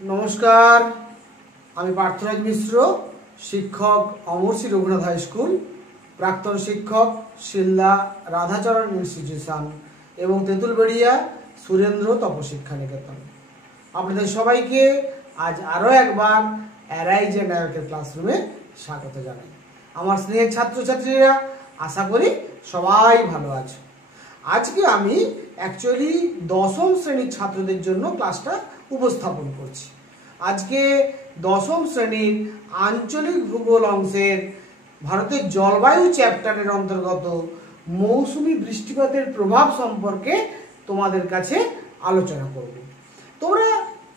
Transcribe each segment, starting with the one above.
नमस्कार আমি পার্থরাজ মিশ্র শিক্ষক অমরসি রঘুনাথ হাই স্কুল প্রাক্তন শিক্ষক শিলদা রাধাচরণ ইনস্টিটিউশন এবং তেঁতুলবেড়িয়া সুরেন্দ্র তপশিক্ষা নিকেতন আপনাদের সবাইকে আজ আরো একবার অ্যারাইজ এন্ড নায়কের ক্লাসরুমে স্বাগত জানাই। আমার স্নেহের ছাত্রছাত্রীরা আশা করি সবাই ভালো আছে। আজকে আমি অ্যাকচুয়ালি দশম শ্রেণীর ছাত্রদের জন্য ক্লাসটা উপস্থাপন করছি। আজকে দশম শ্রেণীর আঞ্চলিক ভূগোল অংশের ভারতের জলবায়ু চ্যাপ্টারের অন্তর্গত মৌসুমী বৃষ্টিপাতের প্রভাব সম্পর্কে তোমাদের কাছে আলোচনা করব। তোমরা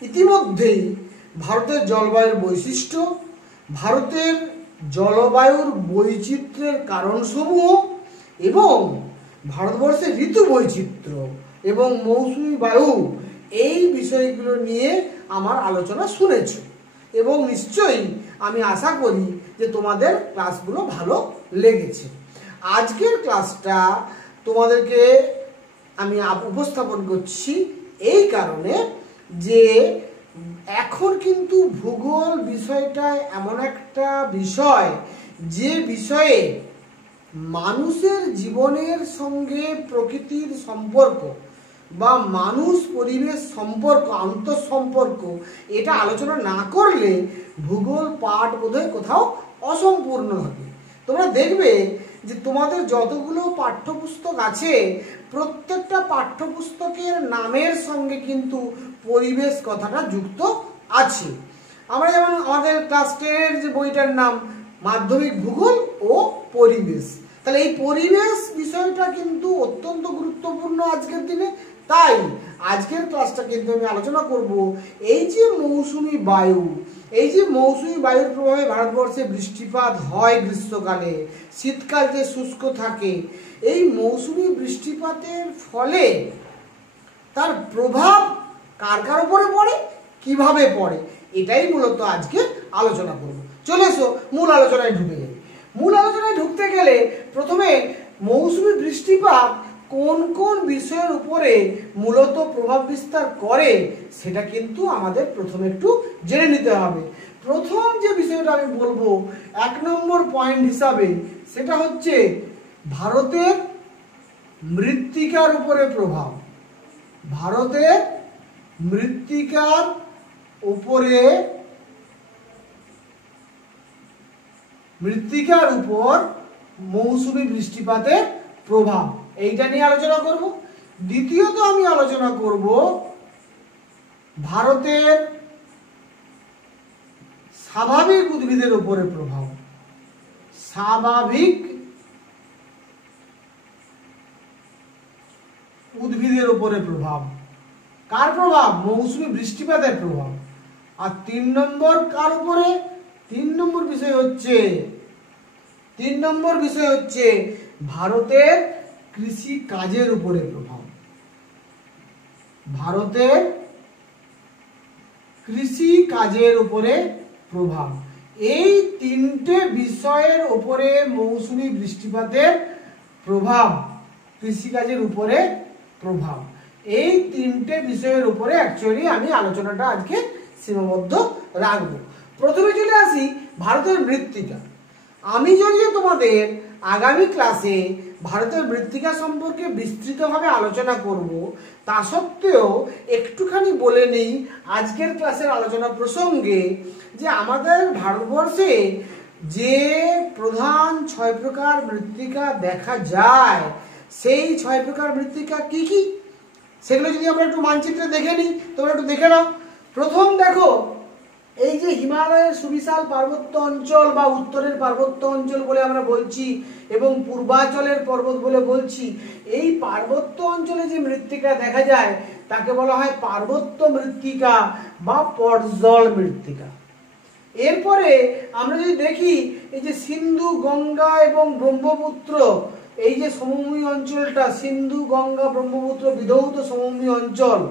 ইতিমধ্যেই ভারতের জলবায়ুর বৈশিষ্ট্য, ভারতের জলবায়ুর বৈচিত্র্যের কারণসমূহ এবং ভারতবর্ষের ঋতু বৈচিত্র্য এবং মৌসুমী বায়ু এই বিষয়গুলো নিয়ে আমার আলোচনা শুনেছ এবং নিশ্চয়ই আমি আশা করি যে তোমাদের ক্লাসগুলো ভালো লেগেছে। আজকের ক্লাসটা তোমাদেরকে আমি উপস্থাপন করছি এই কারণে যে এখন কিন্তু ভূগোল বিষয়টা এমন একটা বিষয় যে বিষয়ে মানুষের জীবনের সঙ্গে প্রকৃতির সম্পর্ক বা মানুষ পরিবেশ সম্পর্ক আন্তঃসম্পর্ক এটা আলোচনা না করলে ভূগোল পাঠ বোধহয় কোথাও অসম্পূর্ণ হবে। তোমরা দেখবে যে তোমাদের যতগুলো পাঠ্যপুস্তক আছে প্রত্যেকটা পাঠ্যপুস্তকের নামের সঙ্গে কিন্তু পরিবেশ কথাটা যুক্ত আছে। আমরা যেমন আমাদের ক্লাস 10-এর যে বইটার নাম মাধ্যমিক ভূগোল ও পরিবেশ, তাহলে এই পরিবেশ বিষয়টা কিন্তু অত্যন্ত গুরুত্বপূর্ণ আজকের দিনে। তাই আজকের ক্লাসটা কিন্তু আমি আলোচনা করব এই যে মৌসুমী বায়ু, এই যে মৌসুমী বায়ুর প্রভাবে ভারতবর্ষে বৃষ্টিপাত হয় গ্রীষ্মকালে, শীতকাল যে শুষ্ক থাকে, এই মৌসুমী বৃষ্টিপাতের ফলে তার প্রভাব কার কার উপরে পড়ে, কিভাবে পড়ে, এটাই মূলত আজকে আলোচনা করব। চলে এসো মূল আলোচনায় ঢুকে যাই। মূল আলোচনায় ঢুকতে গেলে প্রথমে মৌসুমী বৃষ্টিপাত কোন কোন বিষয়ের উপরে মূলত প্রভাব বিস্তার করে সেটা কিন্তু আমাদের প্রথমে একটু জেনে নিতে হবে। প্রথম যে বিষয়টা আমি বলবো 1 নম্বর পয়েন্ট হিসাবে, সেটা হচ্ছে ভারতের মৃত্তিকার উপরে প্রভাব। ভারতের মৃত্তিকার উপরে মৃত্তিকার উপর মৌসুমী বৃষ্টিপাতের প্রভাব, এইটা নিয়ে আলোচনা করব। দ্বিতীয়ত আমি আলোচনা করব ভারতের স্বাভাবিক উদ্ভিদের উপরে প্রভাব। স্বাভাবিক উদ্ভিদের উপরে প্রভাব, কার প্রভাব? মৌসুমী বৃষ্টিপাতের প্রভাব। আর 3 নম্বর কার উপরে? 3 নম্বর বিষয় হচ্ছে ভারতের কৃষি কাজের উপরে প্রভাব। ভারতের কৃষি কাজের উপরে প্রভাব। এই 3টে বিষয়ের উপরে মৌসুমী বৃষ্টিপাতের প্রভাব, কৃষিকাজের উপরে প্রভাব, এই 3টে বিষয়ের উপরে অ্যাকচুয়ালি আমি আলোচনাটা আজকে সীমাবদ্ধ রাখবো। প্রথমে চলে আসি ভারতের মৃত্তিকা। আমি যদিও তোমাদের আগামী ক্লাসে ভারতের মৃত্তিকা সম্পর্কে বিস্তৃতভাবে আলোচনা করব, তা সত্ত্বেও একটুখানি বলে নেই আজকের ক্লাসের আলোচনা প্রসঙ্গে যে আমাদের ভারতবর্ষে যে প্রধান 6 প্রকার মৃত্তিকা দেখা যায়, সেই 6 প্রকার মৃত্তিকা কি কি সেগুলো যদি আমরা একটু মানচিত্রে দেখে নিই, তোমরা একটু দেখে নাও। প্রথম দেখো, এই যে হিমালয়ের সুবিশাল পার্বত্য অঞ্চল বা উত্তরের পার্বত্য অঞ্চল বলে আমরা বলছি এবং পূর্বাঞ্চলের পর্বত বলে বলছি, এই পার্বত্য অঞ্চলে যে মৃত্তিকা দেখা যায় তাকে বলা হয় পার্বত্য মৃত্তিকা বা পর্জল মৃত্তিকা। এরপরে আমরা যদি দেখি এই যে সিন্ধু, গঙ্গা এবং ব্রহ্মপুত্র, এই যে সমভূমি অঞ্চলটা, সিন্ধু, গঙ্গা, ব্রহ্মপুত্র বিধৌত সমভূমি অঞ্চল,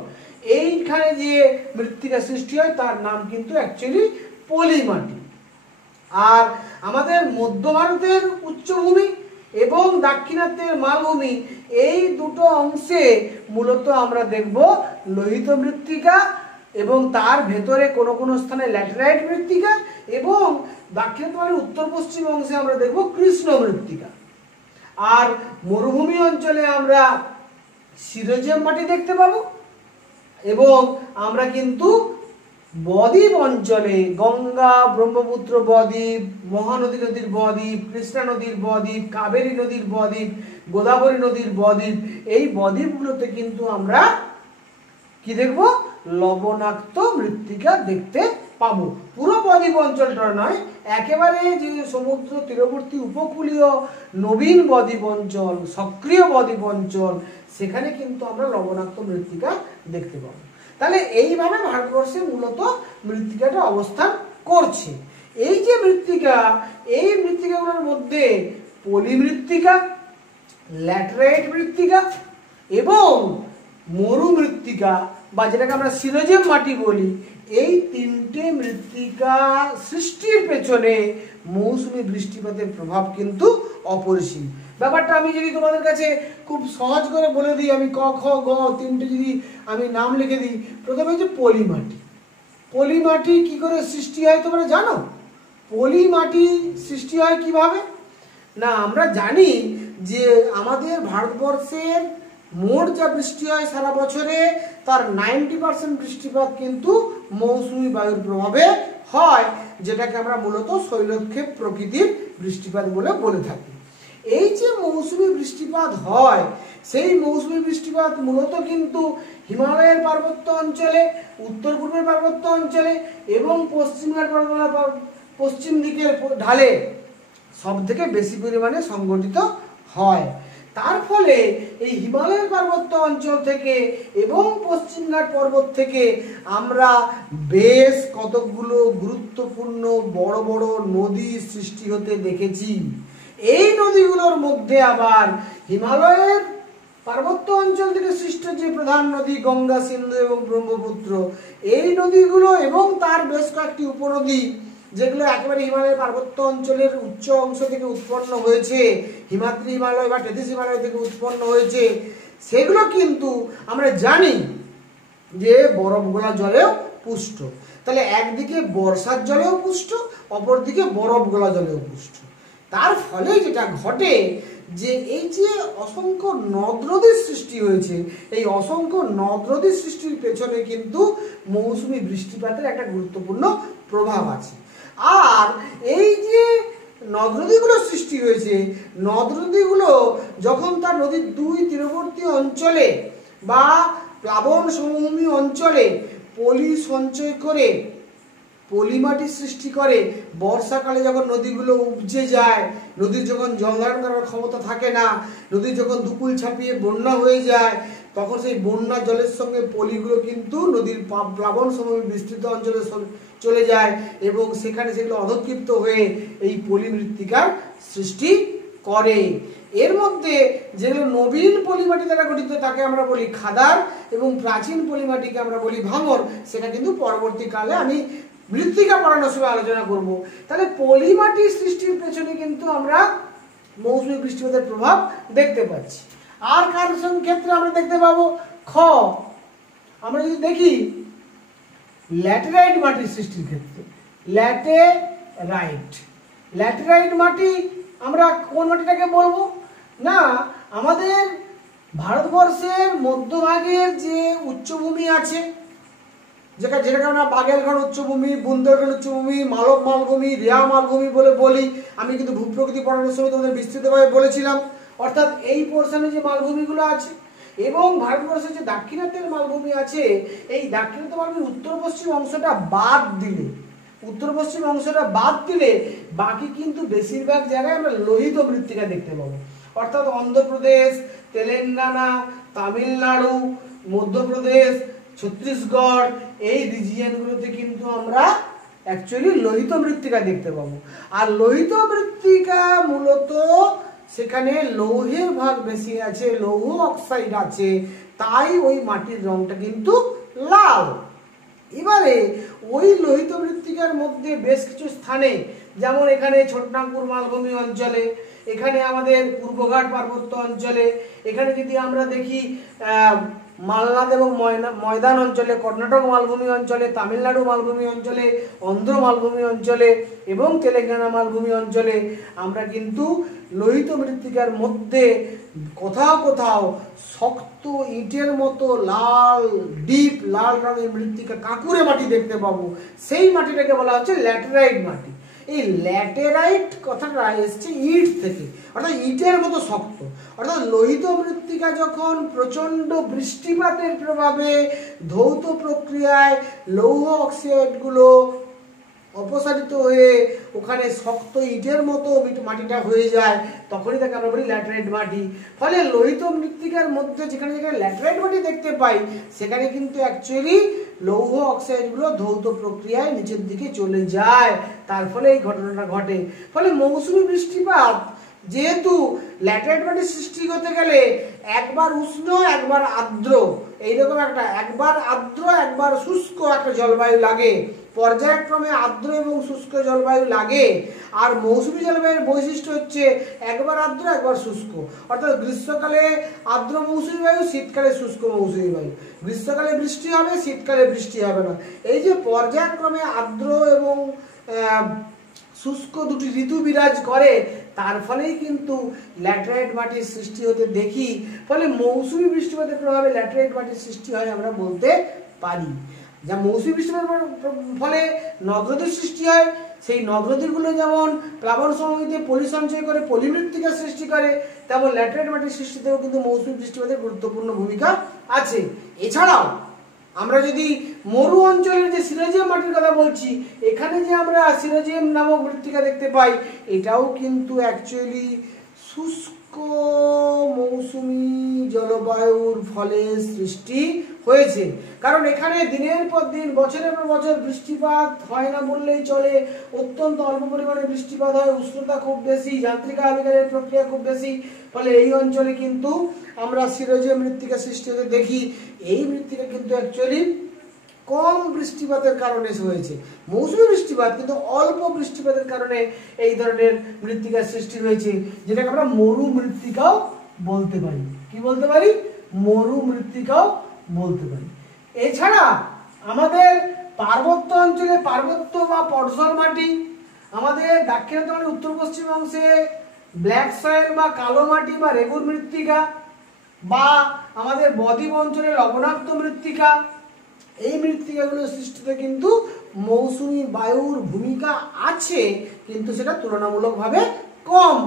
এইখানে যে মৃত্তিকা সৃষ্টি হয় তার নাম কিন্তু অ্যাকচুয়ালি পলিমাটি। আর আমাদের মধ্য ভারতের উচ্চভূমি এবং দাক্ষিণাত্যের মালভূমি, এই দুটো অংশে মূলত আমরা দেখব লোহিত মৃত্তিকা এবং তার ভেতরে কোনো কোনো স্থানে ল্যাটেরাইট মৃত্তিকা এবং দাক্ষিণাত্যের উত্তর পশ্চিম অংশে আমরা দেখব কৃষ্ণ মৃত্তিকা। আর মরুভূমি অঞ্চলে আমরা সিরোজিয়াম মাটি দেখতে পাবো এবং আমরা কিন্তু বদ্বীপ অঞ্চলে গঙ্গা ব্রহ্মপুত্র বদ্বীপ, মহানদী নদীর বদ্বীপ, কৃষ্ণা নদীর বদ্বীপ, কাবেরী নদীর বদ্বীপ, গোদাবরী নদীর বদ্বীপ, এই বদ্বীপগুলোতে কিন্তু আমরা কি দেখব? লবণাক্ত মৃত্তিকা দেখতে পাবো। পুরো বদ্বীপ অঞ্চলটা নয়, একেবারে যে সমুদ্র তীরবর্তী উপকূলীয় নবীন বদ্বীপ অঞ্চল, সক্রিয় বদ্বীপ অঞ্চল, সেখানে কিন্তু আমরা লবণাক্ত মৃত্তিকা দেখতে পাবো। তাহলে এইভাবে ভারতবর্ষে মূলত মৃত্তিকাটা অবস্থান করছে। এই যে মৃত্তিকা, এই মৃত্তিকাগুলোর মধ্যে পলি মৃত্তিকা, ল্যাটেরাইট মৃত্তিকা এবং মরু মৃত্তিকা বা যেটাকে আমরা সিরোজিয়াম মাটি বলি, এই তিনটে মৃত্তিকা সৃষ্টির পেছনে মৌসুমী বৃষ্টিপাতের প্রভাব কিন্তু অপরিসীম। ব্যাপারটা আমি যদি তোমাদের কাছে খুব সহজ করে বলে দিই, আমি ক খ গ তিনটে যদি আমি নাম লিখে দিই, প্রথমে হচ্ছে পলি মাটি। পলি মাটি কি করে সৃষ্টি হয় তোমরা জানো? পলি মাটি সৃষ্টি হয় কিভাবে না, আমরা জানি যে আমাদের ভারতবর্ষের মোট যা বৃষ্টি হয় সারা বছরে তার 90% বৃষ্টিপাত কিন্তু মৌসুমী বায়ুর প্রভাবে হয়, যেটাকে আমরা মূলত শৈলক্ষেপ প্রকৃতির বৃষ্টিপাত বলে থাকি। এই যে মৌসুমী বৃষ্টিপাত হয়, সেই মৌসুমী বৃষ্টিপাত মূলত কিন্তু হিমালয়ের পার্বত্য অঞ্চলে, উত্তর পূর্বের পার্বত্য অঞ্চলে এবং পশ্চিম দিকের ঢালে সব থেকে বেশি পরিমাণে সংঘটিত হয়। তার ফলে এই হিমালয়ের পার্বত্য অঞ্চল থেকে এবং পশ্চিমঘাট পর্বত থেকে আমরা বেশ কতকগুলো গুরুত্বপূর্ণ বড় বড় নদী সৃষ্টি হতে দেখেছি। এই নদীগুলোর মধ্যে আবার হিমালয়ের পার্বত্য অঞ্চল থেকে সৃষ্ট যে প্রধান নদী গঙ্গা, সিন্ধু এবং ব্রহ্মপুত্র, এই নদীগুলো এবং তার বেশ কয়েকটি উপনদী যেগুলো একেবারে হিমালয়ের পার্বত্য অঞ্চলের উচ্চ অংশ থেকে উৎপন্ন হয়েছে, হিমাদ্রি হিমালয় বা টেথিস হিমালয় থেকে উৎপন্ন হয়েছে, সেগুলো কিন্তু আমরা জানি যে বরফ গলা জলেও পুষ্ট। তাহলে একদিকে বর্ষার জলেও পুষ্ট, অপরদিকে বরফ গলা জলেও পুষ্ট। তার ফলে যেটা ঘটে যে এই যে অসংখ্য নদ নদীর সৃষ্টি হয়েছে, এই অসংখ্য নদ নদীর সৃষ্টির পেছনে কিন্তু মৌসুমী বৃষ্টিপাতের একটা গুরুত্বপূর্ণ প্রভাব আছে। আর এই যে নদ নদীগুলো সৃষ্টি হয়েছে, নদ নদীগুলো যখন তার নদীর দুই তীরবর্তী অঞ্চলে বা প্লাবন সমভূমি অঞ্চলে পলি সঞ্চয় করে পলি মাটি সৃষ্টি করে, বর্ষাকালে যখন নদীগুলো উপজে যায়, নদীর যখন জল ধারণ করার ক্ষমতা থাকে না, নদী যখন দুকুল ছাপিয়ে বন্যা হয়ে যায়, তখন সেই বন্যা জলের সঙ্গে পলিগুলো কিন্তু নদীর প্লাবন সমভূমি বিস্তৃত অঞ্চলে চলে যায় এবং সেখানে সেগুলো অধক্ষিপ্ত হয়ে এই পলি মৃত্তিকার সৃষ্টি করে। এর মধ্যে যেগুলো নবীন পলিমাটি দ্বারা গঠিত তাকে আমরা বলি খাদার এবং প্রাচীন পলিমাটিকে আমরা বলি ভাঙর। সেটা কিন্তু পরবর্তীকালে আমি মৃত্তিকা পড়ানোর সময় আলোচনা করব। তাহলে পলিমাটি সৃষ্টির পেছনে কিন্তু আমরা মৌসুমী বৃষ্টিপাতের প্রভাব দেখতে পাচ্ছি। আর কার ক্ষেত্রে আমরা দেখতে পাবো? খ, আমরা যদি দেখি ল্যাটেরাইট মাটির সৃষ্টির ক্ষেত্রে, ল্যাটেরাইট মাটি আমরা কোন মাটিটাকে বলবো না, আমাদের ভারতবর্ষের মধ্যভাগের যে উচ্চভূমি আছে, যেটাকে আমরা বাগেলখন্ড উচ্চভূমি, বুন্দেলখন্ড উচ্চভূমি, মালব মালভূমি, রেয়া মালভূমি বলে বলি। আমি কিন্তু ভূপ্রকৃতি পড়ানোর সময় তোমাদের বিস্তৃতভাবে বলেছিলাম। অর্থাৎ এই পোর্শনে যে মালভূমিগুলো আছে এবং ভারতবর্ষের যে দাক্ষিণাত্যের মালভূমি আছে, এই দাক্ষিণাত্য মালভূমির উত্তর পশ্চিম অংশটা বাদ দিলে বাকি কিন্তু বেশিরভাগ জায়গায় আমরা লোহিত মৃত্তিকা দেখতে পাবো। অর্থাৎ অন্ধ্রপ্রদেশ, তেলেঙ্গানা, তামিলনাড়ু, মধ্যপ্রদেশ, ছত্তিশগড়, এই রিজিয়নগুলোতে কিন্তু আমরা অ্যাকচুয়ালি লোহিত মৃত্তিকা দেখতে পাবো। আর লোহিত মৃত্তিকা মূলত সেখানে লৌহের ভাগ বেশি আছে, লৌহ অক্সাইড আছে, তাই ওই মাটির রংটা কিন্তু লাল। এবারে ওই লোহিত মৃত্তিকার মধ্যে বেশ কিছু স্থানে, যেমন এখানে ছোটনাগপুর মালভূমি অঞ্চলে, এখানে আমাদের পূর্বঘাট পার্বত্য অঞ্চলে, এখানে যদি আমরা দেখি মালনাদ এবং ময়দান অঞ্চলে, কর্ণাটক মালভূমি অঞ্চলে, তামিলনাড়ু মালভূমি অঞ্চলে, অন্ধ্র মালভূমি অঞ্চলে এবং তেলেঙ্গানা মালভূমি অঞ্চলে আমরা কিন্তু লোহিত মৃত্তিকার মধ্যে কোথাও কোথাও শক্ত ইটের মতো লাল ডিপ লাল রঙের মৃত্তিকা কাঁকুরে মাটি দেখতে পাবো। সেই মাটিটাকে বলা হচ্ছে ল্যাটেরাইট মাটি। এই ল্যাটেরাইট কথাটা এসছে ইট থেকে, অর্থাৎ ইটের মতো শক্ত। অর্থাৎ লোহিত মৃত্তিকা যখন প্রচণ্ড বৃষ্টিপাতের প্রভাবে ধৌত প্রক্রিয়ায় লৌহ অক্সাইডগুলো অপসারিত হয়ে ওখানে শক্ত ইটের মতো মাটিটা হয়ে যায়, তখনই তাকে আমরা বলি ল্যাটেরাইট মাটি। ফলে লোহিত মৃত্তিকার মধ্যে যেখানে যেখানে ল্যাটেরাইট মাটি দেখতে পাই সেখানে কিন্তু অ্যাকচুয়ালি লৌহ অক্সাইডগুলো ধৌত প্রক্রিয়ায় নিচের দিকে চলে যায়, তার ফলে এই ঘটনাটা ঘটে। ফলে মৌসুমী বৃষ্টিপাত যেহেতু ল্যাটেরাইট মাটির সৃষ্টি হতে গেলে একবার উষ্ণ একবার আর্দ্র, এইরকম একবার আর্দ্র একবার শুষ্ক একটা জলবায়ু লাগে, পর্যায়ক্রমে আর্দ্র এবং শুষ্ক জলবায়ু লাগে। আর মৌসুমী জলবায়ুর বৈশিষ্ট্য হচ্ছে একবার আর্দ্র একবার শুষ্ক, অর্থাৎ গ্রীষ্মকালে আর্দ্র মৌসুমী বায়ু, শীতকালে শুষ্ক মৌসুমী বায়ু। গ্রীষ্মকালে বৃষ্টি হবে, শীতকালে বৃষ্টি হবে না। এই যে পর্যায়ক্রমে আর্দ্র এবং শুষ্ক দুটি ঋতু বিরাজ করে, তার ফলেই কিন্তু ল্যাটেরাইট মাটির সৃষ্টি হতে দেখি। ফলে মৌসুমী বৃষ্টিপাতের প্রভাবে ল্যাটেরাইট মাটির সৃষ্টি হয় আমরা বলতে পারি। যা মৌসুমী বৃষ্টিপাতের ফলে নদ নদীর সৃষ্টি হয়, সেই নদ নদীগুলো যেমন প্লাবন সমভূমিতে পলি সঞ্চয় করে পলি মৃত্তিকার সৃষ্টি করে, তেমন ল্যাটেরাইট মাটির সৃষ্টিতেও কিন্তু মৌসুমী বৃষ্টিপাতের গুরুত্বপূর্ণ ভূমিকা আছে। এছাড়াও আমরা যদি মরু অঞ্চলের যে সিরোজিয়াম মাটির কথা বলছি, এখানে যে আমরা সিরোজিয়াম নামক মৃত্তিকা দেখতে পাই, এটাও কিন্তু অ্যাকচুয়ালি শুষ্ক মৌসুমী জলবায়ুর ফলে সৃষ্টি হয়েছে। কারণ এখানে দিনের পর দিন বছরের পর বছর বৃষ্টিপাত হয় না বললেই চলে, অত্যন্ত অল্প পরিমাণে বৃষ্টিপাত হয়, উষ্ণতা খুব বেশি, যান্ত্রিক আবির্ভাবের প্রক্রিয়া খুব বেশি। ফলে এই অঞ্চলে কিন্তু আমরা সিরোজিয়াম মৃত্তিকা সৃষ্টি হতে দেখি। এই মৃত্তিকা কিন্তু অ্যাকচুয়ালি কম বৃষ্টিপাতের কারণে হয়েছে। মৌসুমী বৃষ্টিপাত কিন্তু অল্প বৃষ্টিপাতের কারণে এই ধরনের মৃত্তিকার সৃষ্টি হয়েছে, যেটাকে আমরা মরু মৃত্তিকাও বলতে পারি। কি বলতে পারি? মরু মৃত্তিকাও বলতে পারি। এছাড়া আমাদের পার্বত্য অঞ্চলে পার্বত্য বা পটসল মাটি, আমাদের দাক্ষিণাত্যের উত্তর পশ্চিম অংশে ব্ল্যাক সয়েল বা কালো মাটি বা রেগুর মৃত্তিকা, বা আমাদের বদ্বীপ অঞ্চলে লবণাক্ত মৃত্তিকা, এই মৃত্তিকাগুলো সৃষ্টিতে কিন্তু মৌসুমী বায়ুর ভূমিকা আছে, কিন্তু সেটা তুলনামূলকভাবে কম।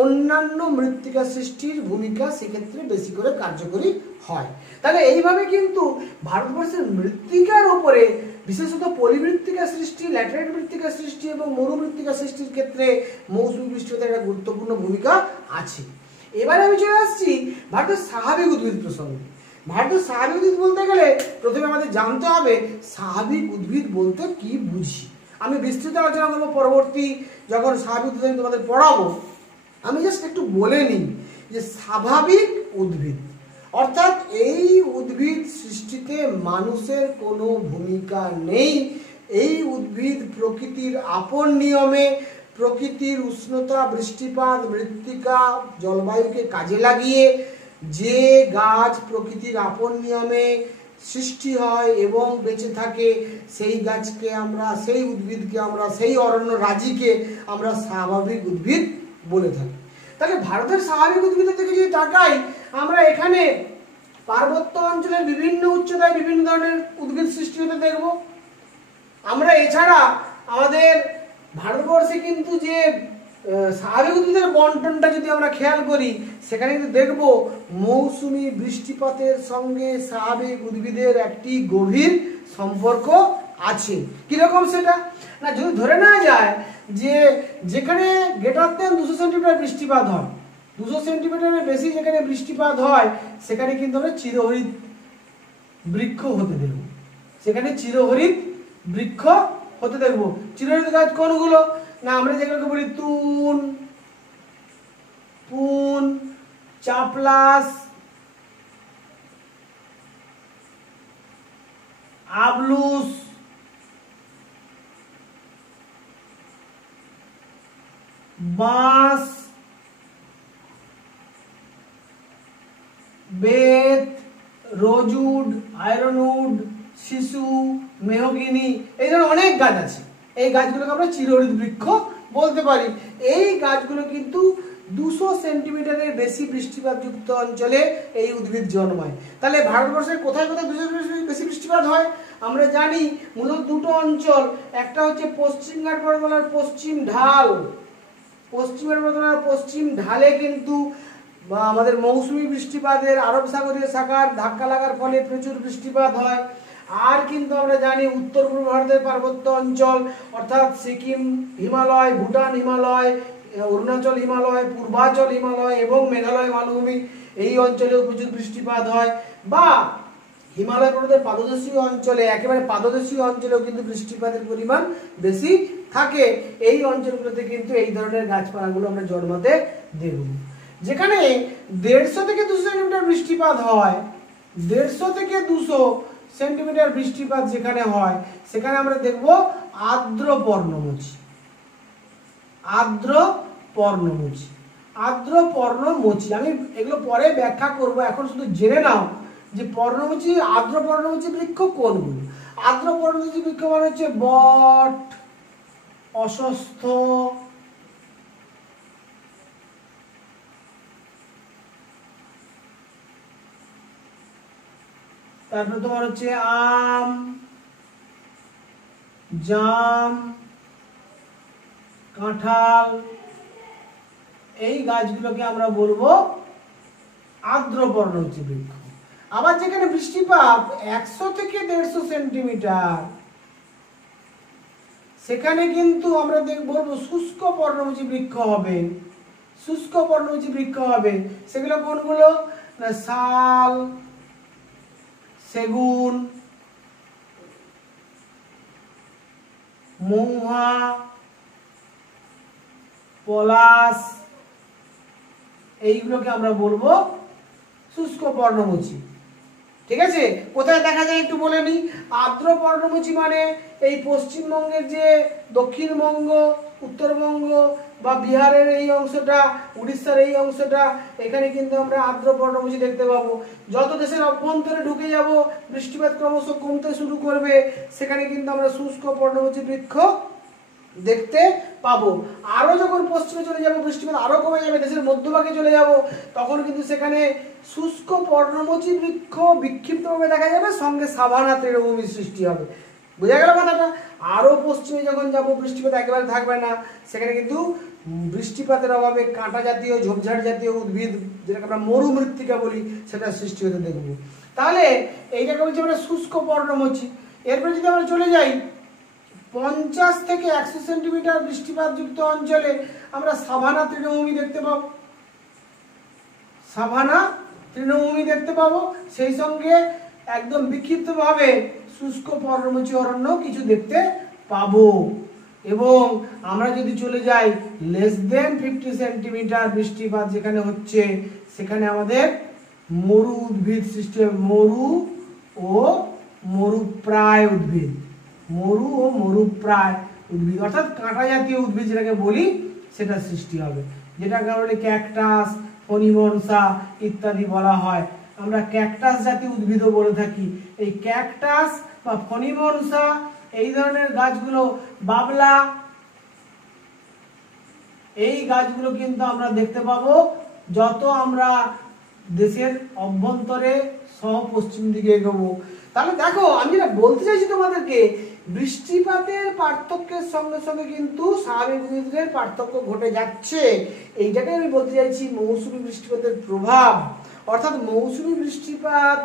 অন্যান্য মৃত্তিকা সৃষ্টির ভূমিকা সেক্ষেত্রে বেশি করে কার্যকরী হয়। তাহলে এইভাবে কিন্তু ভারতবর্ষের মৃত্তিকার উপরে বিশেষত পলিমৃত্তিকা সৃষ্টি, ল্যাটেরাইট মৃত্তিকা সৃষ্টি এবং মরু মৃত্তিকা সৃষ্টির ক্ষেত্রে মৌসুমী বৃষ্টিপাতের একটা গুরুত্বপূর্ণ ভূমিকা আছে। এবারে আমি চলে আসছি ভারতের স্বাভাবিক উদ্ভিদ প্রসঙ্গে। ভারতের স্বাভাবিক উদ্ভিদ বলতে গেলে প্রথমে আমাদের জানতে হবে স্বাভাবিক উদ্ভিদ বলতে কি বুঝি। আমি বিস্তৃত আলোচনা করবো পরবর্তী যখন স্বাভাবিক উদ্ভিদ তোমাদের পড়াবো। আমি জাস্ট একটু বলে নিই যে স্বাভাবিক উদ্ভিদ অর্থাৎ এই উদ্ভিদ সৃষ্টিতে মানুষের কোনো ভূমিকা নেই। এই উদ্ভিদ প্রকৃতির আপন নিয়মে, প্রকৃতির উষ্ণতা, বৃষ্টিপাত, মৃত্তিকা, জলবায়ুকে কাজে লাগিয়ে যে গাছ প্রকৃতির আপন নিয়মে সৃষ্টি হয় এবং বেঁচে থাকে, সেই গাছকে আমরা, সেই উদ্ভিদকে আমরা, সেই অরণ্য রাজিকে আমরা স্বাভাবিক উদ্ভিদ বলে থাকি। তাহলে ভারতের স্বাভাবিক উদ্ভিদের দিকে যদি তাকাই, আমরা এখানে পার্বত্য অঞ্চলের বিভিন্ন উচ্চতায় বিভিন্ন ধরনের উদ্ভিদ সৃষ্টি হতে দেখব। আমরা এছাড়া আমাদের ভারতবর্ষে কিন্তু যে স্বাভাবিক উদ্ভিদের বন্টনটা যদি আমরা খেয়াল করি, সেখানে কিন্তু দেখব মৌসুমী বৃষ্টিপাতের সঙ্গে স্বাভাবিক উদ্ভিদের একটি গভীর সম্পর্ক আছে। কিরকম সেটা? না, যদি ধরে নেওয়া যায় যে যেখানে গ্রেটার দেন 200 সেন্টিমিটার বৃষ্টিপাত হয়, 200 সেন্টিমিটারের বেশি যেখানে বৃষ্টিপাত হয়, সেখানে কিন্তু আমরা চিরহরিৎ বৃক্ষ হতে দেখব। সেখানে চিরহরিৎ বৃক্ষ হতে দেখব। চিরহরিৎ গাছ কোনগুলো? না, আমরা যেগুলোকে বলি তুন, পুন, চাপলাস, আবলুস, বাঁশ, বেত, রোজউড, আয়রনউড, শিশু, মেহগিনি, এই ধরনের অনেক গাছ আছে। এই গাছগুলোকে আমরা চিরহরিৎ বৃক্ষ বলতে পারি। এই গাছগুলো কিন্তু 200 সেন্টিমিটারের বেশি বৃষ্টিপাতযুক্ত অঞ্চলে এই উদ্ভিদ জন্মায়। তাহলে ভারতবর্ষের কোথায় কোথায় 200 বেশি বৃষ্টিপাত হয় আমরা জানি। মূলত দুটো অঞ্চল, একটা হচ্ছে পশ্চিমঘাট পর্বতমালার পশ্চিম ঢাল, পশ্চিমঘাট পর্বতমালার পশ্চিম ঢালে কিন্তু আমাদের মৌসুমী বৃষ্টিপাতের আরব সাগরীয় শাখার ধাক্কা লাগার ফলে প্রচুর বৃষ্টিপাত হয়। আর কিন্তু আমরা জানি উত্তর পূর্ব ভারতের পার্বত্য অঞ্চল অর্থাৎ সিকিম হিমালয়, ভুটান হিমালয়, অরুণাচল হিমালয়, পূর্বাঞ্চল হিমালয় এবং মেঘালয় মালভূমি, এই অঞ্চলেও প্রচুর বৃষ্টিপাত হয়। বা হিমালয় পর্বতের পাদদেশীয় অঞ্চলে, একেবারে পাদদেশীয় অঞ্চলেও কিন্তু বৃষ্টিপাতের পরিমাণ বেশি থাকে। এই অঞ্চলগুলোতে কিন্তু এই ধরনের গাছপালাগুলো আমরা জন্মাতে দেখব। যেখানে 150 থেকে 200 সেন্টিমিটার বৃষ্টিপাত হয়, 150 থেকে 200 সেন্টিমিটার বৃষ্টিপাত যেখানে হয়, সেখানে আমরা দেখব আর্দ্র পর্ণমোচী। আর্দ্র পর্ণমোচী, আর্দ্র পর্ণমোচী, আমি এগুলো পরে ব্যাখ্যা করব, এখন শুধু জেনে নাও যে পর্ণমোচী, আর্দ্র পর্ণমোচী বৃক্ষ কোনগুলো। আর্দ্র পর্ণমোচী বৃক্ষ মানে হচ্ছে বট, অশ্বত্থ, তারপর তোমার হচ্ছে আম, জাম, কাঁঠাল, এই গাছগুলোকে আমরা বলবো আর্দ্র পর্ণমোচী বৃক্ষ। আবার যেখানে বৃষ্টিপাত 100 থেকে 150 সেন্টিমিটার, সেখানে কিন্তু আমরা বলবো শুষ্ক পর্ণমোচী বৃক্ষ হবে। শুষ্ক পর্ণমোচী বৃক্ষ হবে, সেগুলো কোনগুলো না শাল, সেগুন, মহুয়া, পলাশ, এইগুলোকে আমরা বলবো শুষ্ক পর্ণমোচী। ঠিক আছে, কোথায় দেখা যায় একটু বলে নিই। আর্দ্র পর্ণমোচী মানে এই পশ্চিমবঙ্গের যে দক্ষিণবঙ্গ, উত্তরবঙ্গ বা বিহারের এই অংশটা, উড়িষ্যার এই অংশটা, এখানে কিন্তু আমরা আর্দ্র পর্ণমোচী দেখতে পাবো। যত দেশের অভ্যন্তরে ঢুকে যাব বৃষ্টিপাত ক্রমশ কমতে শুরু করবে, সেখানে কিন্তু আমরা শুষ্ক পর্ণমোচী বৃক্ষ দেখতে পাবো। আরো যখন পশ্চিমে চলে যাব বৃষ্টিপাত আরো কমে যাবে, দেশের মধ্যভাগে চলে যাব, তখন কিন্তু সেখানে শুষ্ক পর্ণমোচী বৃক্ষ বিক্ষিপ্তভাবে দেখা যাবে, সঙ্গে সাভানা তৃণভূমির সৃষ্টি হবে। বোঝা গেল কথাটা? আরো পশ্চিমে যখন যাব বৃষ্টিপাত একেবারে থাকবে না, সেখানে কিন্তু বৃষ্টিপাতের অভাবে কাঁটা জাতীয়, ঝোপঝাড় জাতীয় উদ্ভিদ, যেটাকে আমরা মরুমৃত্তিকা বলি, সেটা সৃষ্টি হতে দেখবো। তাহলে এইটাকে বলছি আমরা শুষ্ক পর্ণমোচী। এরপরে যদি আমরা চলে যাই 50 থেকে 100 সেন্টিমিটার বৃষ্টিপাতযুক্ত অঞ্চলে আমরা সাভানা তৃণভূমি দেখতে পাবো। সাভানা তৃণভূমি দেখতে পাবো, সেই সঙ্গে একদম বিক্ষিপ্তভাবে শুষ্ক পর্ণমোচী অরণ্য কিছু দেখতে পাবো। এবং আমরা যদি চলে যাই লেস দেন 50 সেন্টিমিটার বৃষ্টিপাত যেখানে হচ্ছে, সেখানে আমাদের মরু উদ্ভিদ সৃষ্টি হবে। মরু ও মরুপ্রায় উদ্ভিদ, মরু ও মরুপ্রায় উদ্ভিদ অর্থাৎ কাঁটা জাতীয় উদ্ভিদ যেটাকে বলি, সেটা সৃষ্টি হবে। যেটাকে বলি ক্যাকটাস, ফনিমনসা ইত্যাদি বলা হয়। আমরা ক্যাকটাস জাতীয় উদ্ভিদও বলে থাকি। এই ক্যাকটাস বা ফনিমনসা এই ধরনের গাছগুলো, বাবলা, এই গাছগুলো কিন্তু আমরা দেখতে পাবো যত আমরা দেশের অভ্যন্তরে সহ পশ্চিম দিকে এগোবো। তাহলে দেখো, আমি যেটা বলতে চাইছি তোমাদেরকে, বৃষ্টিপাতের পার্থক্যের সঙ্গে সঙ্গে কিন্তু স্বাভাবিক উদ্ভিদের পার্থক্য ঘটে যাচ্ছে। এইটাকে আমি বলতে চাইছি মৌসুমী বৃষ্টিপাতের প্রভাব। অর্থাৎ মৌসুমী বৃষ্টিপাত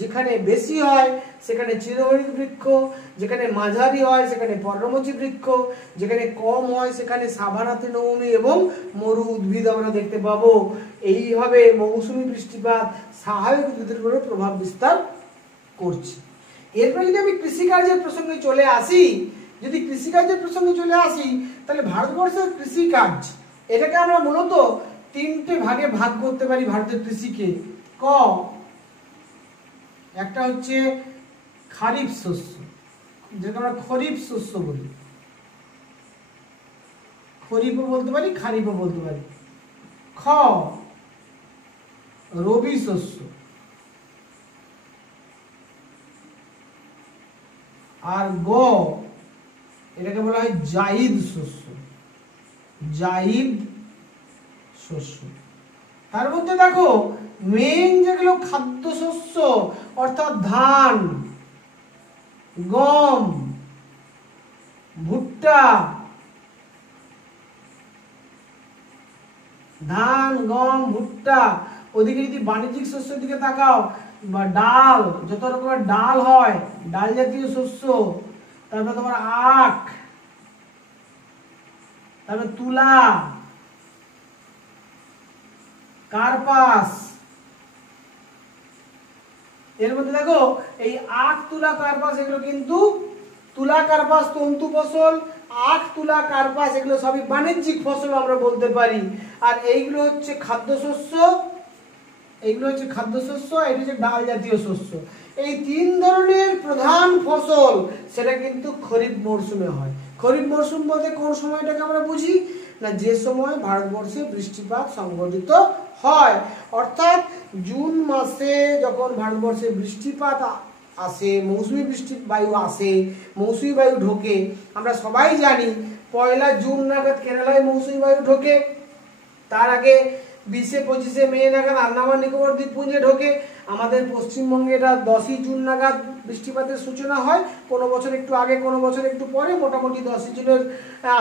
যেখানে বেশি হয় সেখানে চিরহরিৎ বৃক্ষ, যেখানে মাঝারি হয় সেখানে পর্ণমোচী বৃক্ষ, যেখানে কম হয় সেখানে সাভানা তৃণভূমি এবং মরু উদ্ভিদ আমরা দেখতে পাবো। এইভাবে মৌসুমী বৃষ্টিপাত স্বাভাবিক উদ্ভিদের উপরে প্রভাব বিস্তার করছে। এরপরে যদি আমি কৃষিকার্যের প্রসঙ্গে চলে আসি, তাহলে ভারতবর্ষের কৃষিকাজ, এটাকে আমরা মূলত 3টে ভাগে ভাগ করতে পারি ভারতের কৃষিকে। একটা হচ্ছে খারিফ শস্য, যেটা আমরা খরিফ শস্য বলি, খরিফও বলতে পারি, খারিফও বলতে পারি। খ রবি শস্য, আর গ এটাকে বলা হয় জাইদ শস্য। জাইদ শস্য। তার মধ্যে দেখো মেন যেগুলো খাদ্য শস্য অর্থাৎ ধান, গম, ভুট্টা, ধান, গম, ভুট্টা, ওদিকে যদি বাণিজ্যিক শস্যের দিকে তাকাও বা ডাল, যত রকমের ডাল হয়, ডাল জাতীয় শস্য, তারপর তোমার আখ, তারপর তুলা, কার্পাস। এর মধ্যে দেখো এই আখ, তুলা, কার্পাস এগুলো কিন্তু তুলা কার্পাস তন্তু ফসল, আখ, তুলা, কার্পাস এগুলো সবই বাণিজ্যিক ফসল আমরা বলতে পারি। আর এইগুলো হচ্ছে খাদ্যশস্য, এইগুলো হচ্ছে খাদ্যশস্য, এটা হচ্ছে ডাল জাতীয় শস্য। এই তিন ধরনের প্রধান ফসল সেটা কিন্তু খরিফ মরশুমে হয়। খরিফ মরশুম বলতে কোন সময়টাকে আমরা বুঝি না, যে সময় ভারতবর্ষে বৃষ্টিপাত সংঘটিত হয়, অর্থাৎ জুন মাসে যখন ভারতবর্ষে বৃষ্টিপাত আসে, মৌসুমী বৃষ্টি বায়ু আসে, মৌসুমী বায়ু ঢোকে। আমরা সবাই জানি 1 জুন নাগাদ কেরালায় মৌসুমী বায়ু ঢোকে, তার আগে 20-25 মে নাগাদ আন্দামান নিকোবর দ্বীপপুঞ্জে ঢোকে। আমাদের পশ্চিমবঙ্গে এটা 10 জুন নাগাদ বৃষ্টিপাতের সূচনা হয়, কোনো বছর একটু আগে, কোনো বছর একটু পরে, মোটামুটি 10 জুনের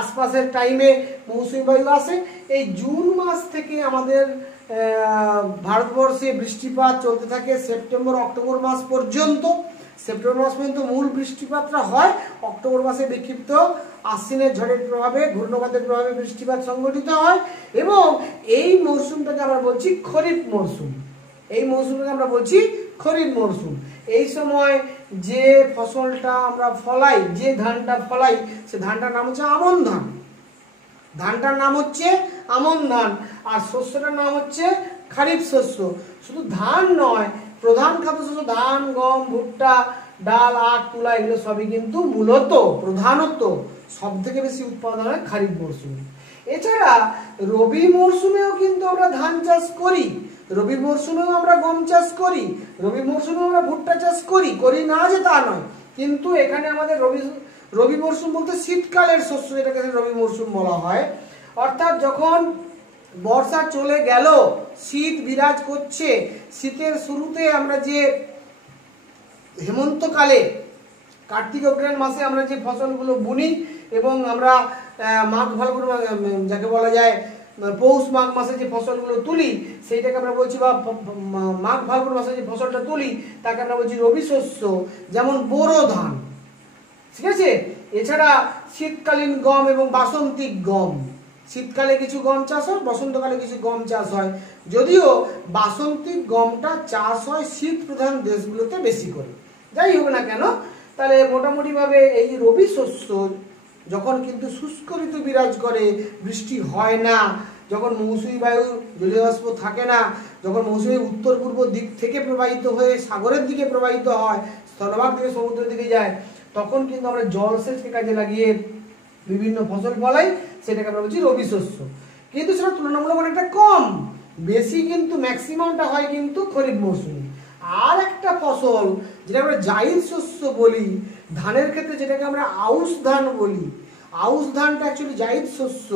আশপাশের টাইমে মৌসুমী বায়ু আসে। এই জুন মাস থেকে আমাদের ভারতবর্ষে বৃষ্টিপাত চলতে থাকে সেপ্টেম্বর অক্টোবর মাস পর্যন্ত। সেপ্টেম্বর মাস পর্যন্ত মূল বৃষ্টিপাতটা হয়, অক্টোবর মাসে বিক্ষিপ্ত আশ্বিনের ঝড়ের প্রভাবে, ঘূর্ণবাতের প্রভাবে বৃষ্টিপাত সংঘটিত হয়। এবং এই মরশুমটাকে আমরা বলছি খরিফ মরশুম। এই মরশুমটাকে আমরা বলছি খরিফ মরশুম। এই সময় যে ফসলটা আমরা ফলাই, যে ধানটা ফলাই, সে ধানটার নাম হচ্ছে আমন ধান। ধানটার নাম হচ্ছে আমন ধান, আর শস্যটার নাম হচ্ছে খারিফ শস্য। শুধু ধান নয়, প্রধান খাদ্যশস্য ধান, গম, ভুট্টা, ডাল, আখ, তুলা এগুলো সবই কিন্তু মূলত প্রধানত সব থেকে বেশি উৎপাদন হয় খারিফ মরশুমে। এছাড়া রবি মরশুমেও কিন্তু আমরা ধান চাষ করি, রবি মরশুমেও আমরা গম চাষ করি, রবি মরশুমেও আমরা ভুট্টা চাষ করি না যে তা নয়। কিন্তু এখানে আমাদের রবি মরশুম বলতে শীতকালের শস্য, যেটাকে রবি মরশুম বলা হয়। অর্থাৎ যখন বর্ষা চলে গেল, শীত বিরাজ করছে, শীতের শুরুতে আমরা যে হেমন্তকালে কার্তিক অগ্রহায়ণ মাসে আমরা যে ফসলগুলো বুনি এবং আমরা মাঘ ফাল্গুন যাকে বলা যায় পৌষ মাঘ মাসে যে ফসলগুলো তুলি, সেইটাকে আমরা বলছি, বা মাঘ ফাল্গুন মাসে যে ফসলটা তুলি তাকে আমরা বলছি রবি শস্য, যেমন বোরো ধান, ঠিক আছে। এছাড়া শীতকালীন গম এবং বাসন্তিক গম, শীতকালে কিছু গম চাষ হয়, বসন্তকালে কিছু গম চাষ হয়। যদিও বাসন্তিক গমটা চাষ হয় শীত প্রধান দেশগুলোতে বেশি করে। যাই হোক না কেন, তাহলে মোটামুটি ভাবে এই যে রবি শস্য যখন কিন্তু শুষ্ক ঋতু বিরাজ করে, বৃষ্টি হয় না, যখন মৌসুমী বায়ু জলীয় বাষ্প থাকে না, যখন মৌসুমী উত্তর পূর্ব দিক থেকে প্রবাহিত হয়ে সাগরের দিকে প্রবাহিত হয়, স্থলভাগ থেকে সমুদ্রের দিকে যায়, তখন কিন্তু আমরা জলসেচকে কাজে লাগিয়ে বিভিন্ন ফসল ফলাই, সেটাকে আমরা বলছি রবি শস্য। কিন্তু সেটা তুলনামূলক অনেকটা কম, বেশি কিন্তু ম্যাক্সিমামটা হয় কিন্তু খরিফ মৌসুমে। আর একটা ফসল যেটা আমরা জাইদ শস্য বলি, ধানের ক্ষেত্রে যেটাকে আমরা আউশ ধান বলি, আউশ ধানটা অ্যাকচুয়ালি জাইদ শস্য,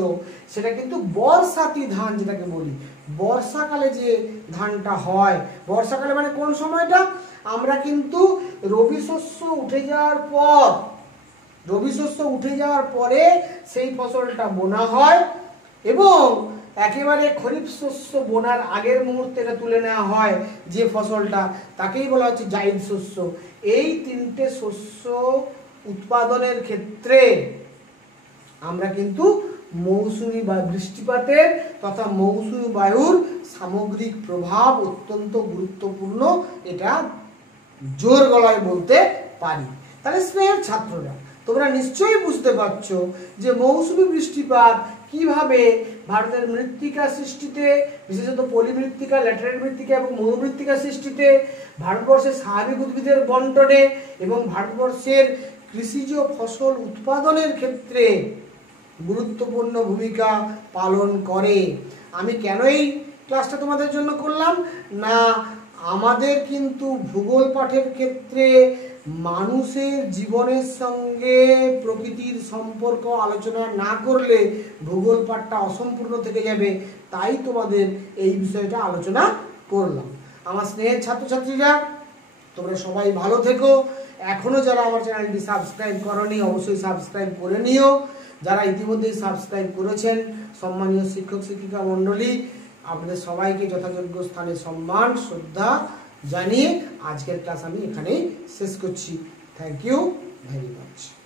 সেটা কিন্তু বর্ষাতি ধান যেটাকে বলি। বর্ষাকালে যে ধানটা হয়, বর্ষাকালে মানে কোন সময়টা, আমরা কিন্তু রবি শস্য উঠে যাওয়ার পর, রবি শস্য উঠে যাওয়ার পরে সেই ফসলটা বোনা হয় এবং একেবারে খরিফ শস্য বোনার আগের মুহূর্তে এটা তুলে নেওয়া হয় যে ফসলটা, তাকেই বলা হচ্ছে জাইদ শস্য। এই তিনটে শস্য উৎপাদনের ক্ষেত্রে আমরা কিন্তু মৌসুমী বা বৃষ্টিপাতের তথা মৌসুমী বায়ুর সামগ্রিক প্রভাব অত্যন্ত গুরুত্বপূর্ণ, এটা জোর গলায় বলতে পারি। তাহলে স্নেহের ছাত্ররা, তোমরা নিশ্চয়ই বুঝতে পারছো যে মৌসুমী বৃষ্টিপাত কিভাবে ভারতের মৃত্তিকা সৃষ্টিতে, বিশেষত পলিমৃত্তিকা, ল্যাটেরাইট মৃত্তিকা এবং মরুমৃত্তিকা সৃষ্টিতে, ভারতবর্ষের স্বাভাবিক উদ্ভিদের বন্টনে এবং ভারতবর্ষের কৃষিজ ফসল উৎপাদনের ক্ষেত্রে গুরুত্বপূর্ণ ভূমিকা পালন করে। আমি কেন এই ক্লাসটা তোমাদের জন্য করলাম না, আমাদের কিন্তু ভূগোল পাঠের ক্ষেত্রে মানুষের জীবনের সঙ্গে প্রকৃতির সম্পর্ক আলোচনা না করলে ভূগোল পাঠটা অসম্পূর্ণ থেকে যাবে, তাই তোমাদের এই বিষয়টা আলোচনা করলাম। আমার স্নেহের ছাত্রছাত্রীরা, তোমরা সবাই ভালো থেকো। এখনো যারা আমার চ্যানেলটি সাবস্ক্রাইব করনি অবশ্যই সাবস্ক্রাইব করে নিও। যারা ইতিমধ্যেই সাবস্ক্রাইব করেছেন, সম্মানীয় শিক্ষক শিক্ষিকা মণ্ডলী, আপনাদের সবাইকে যথাযোগ্য স্থানে সম্মান শ্রদ্ধা জানিয়ে আজকের ক্লাস আমি এখানেই শেষ করছি। Thank you very much.